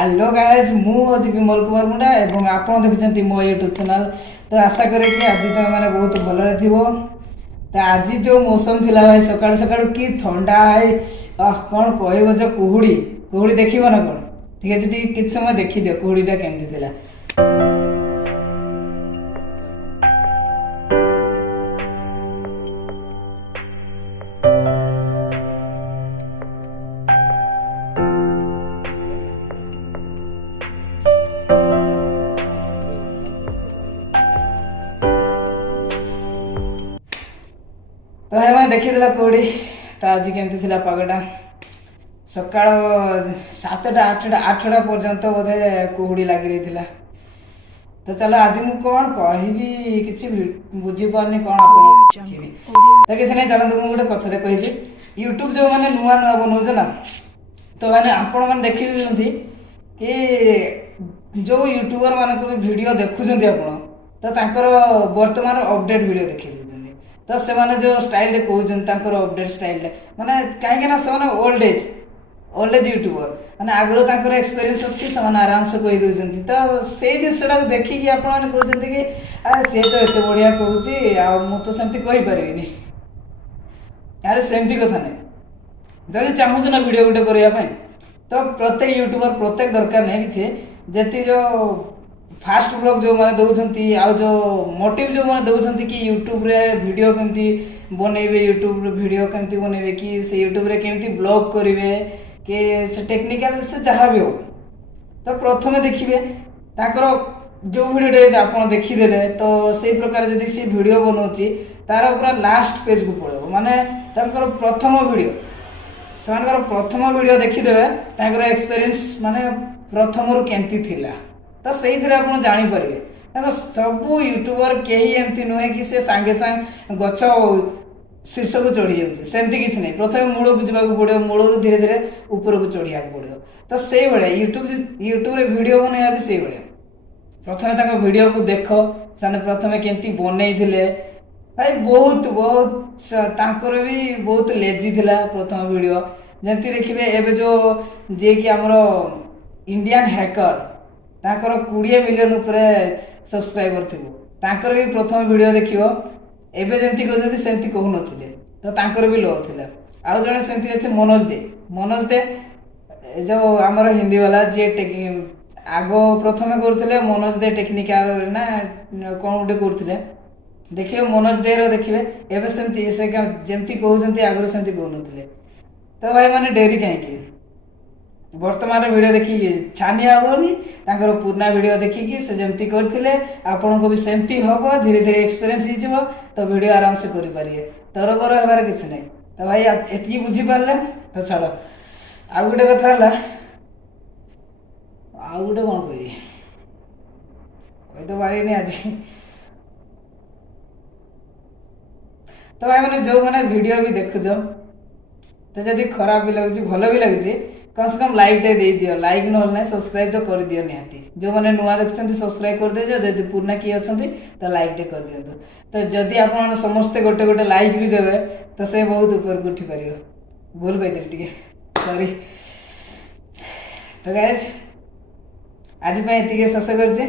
Hello guys मु अछि बिमल कुमार मुंडा एवं आपण देखुछंती मो यूट्यूब चैनल। तो आशा करे कि आज तुम माने बहुत भलरे थिबो। तो आज जो मौसम थिला भाई सकाळ सकाळ की ठंडा है कोन कहबो जो कुहुडी कुहुडी देखिबो ना कोन ठीक अछि ठीक किछ समय देखि दियो कुहुडीटा केमति थिला। तो हे मैं देखी दिला कुहुडी। तो आज केमति थिला पागटा सकाळ 7टा 8टा पर्यंत बोधे कुहुडी लागी रही थिला। तो चलो आज मु कोन कहबी किछि बुझी पारनी कोन आपण कहबी तो किछ नै चलंतु मु गोटे कथा कहि छी YouTube जो माने नुवा नुवा बनौ छ ना तो माने आपण माने देखि दिसंती कि जो यूट्यूबर माने को वीडियो देखु जंती आपण तो तांकर वर्तमान अपडेट वीडियो देखि तो से माने जो स्टाइल रे कहउछन तांकर अपडेट स्टाइल रे माने काहे ना से माने ओल्ड एज यूट्यूबर माने आगरो तांकर एक्सपीरियंस अछि से माने आराम से कहि दोछंती। तो से जे सेडा देखि कि आपण माने कहउछंती कि आ से तो एते बढ़िया कहउची आ मु तो सेमति कहि परिबिनी। यार सेमति कथा नै जदि चाहू ना वीडियो गुटे करिया पय तो प्रत्येक यूट्यूबर प्रत्येक दरकार नै कि जेति जो फास्ट ब्लॉग जो माने दउछंती आ जो मोटिव जो माने दउछंती कि यूट्यूब रे वीडियो केमती बनेबे यूट्यूब रे वीडियो केमती बनेबे कि से यूट्यूब रे केमती ब्लॉग करिवे कि से टेक्निकल से जहा भी हो तो प्रथमे देखिबे ताकर जो वीडियो रे आपण देखि देले तो सेही प्रकार जदी से वीडियो बनौची तार पूरा लास्ट पेज को पळो माने ताकर प्रथम वीडियो सनकर प्रथम वीडियो देखि देबे ताकर एक्सपीरियंस माने प्रथम रु केमती थिला तो से आप जानी पारे सब यूट्यूबर कहीं एमती नुहे कि से सांगे सांग गच शीर्ष को चढ़ी जाऊँचे सेमती किसी नहीं प्रथम मूल को जावाक पड़ो मूल धीरे धीरे ऊपर को चढ़िया पड़ो तो से भाया यूट्यूब रे वीडियो बनवा भी से भाया प्रथम वीडियो को देख से प्रथम केमती बनई भाई बहुत बहुत तांकर भी बहुत लेजी थिला प्रथम वीडियो जमती देखिए एबे जो जे कि हमर इंडियन हैकर तांकर 20 मिलियन ऊपर सब्सक्राइबर थिबो तांकर भी प्रथम वीडियो देखियो एबे जेमती कहते सेमती कहू नथिले तो तांकर भी लो थिला। आ जने सेमती अछि मनोज दे जो हमर हिंदी वाला जे आगो प्रथमे करथिले मनोज दे टेक्निकल ना कोन उडे करथिले देखियो मनोज दे रो देखिबे एबे सेमती से जेमती कहउजंती आगरो सेमती कहू नथिले। तो भाई माने डेरी काहे की वर्तमान वीडियो देखी छानिया होनी तांकर पुराना वीडियो देखिकी से जमती करथिले आपन को भी सेमती हबो धीरे धीरे एक्सपीरियंस ही जबो तो वीडियो आराम से करि पारिए तरबर हेबार किछ नै। तो भाई एतकी बुझी पारले तो छाड़ आ गुटे कथा हला आ गुटे कोन कहि तो बारी नै आज तो भाई माने जो माने वीडियो भी देखु जो तो जदी खराब भी लागुची भलो भी लागुची कम से कम लाइक दे दियो लाइक नहल ना सब्सक्राइब तो कर दियो निहाती जो माने नुआ देखछंती सब्सक्राइब कर दे जदी पुरना की अछंती तो लाइक दे कर दियो। तो जदी आपण समस्त गोटे गोटे लाइक भी देबे तो से बहुत ऊपर को उठी परियो भूल गई दिल टिके सॉरी। तो गाइस आज पे एतिके सस करजे।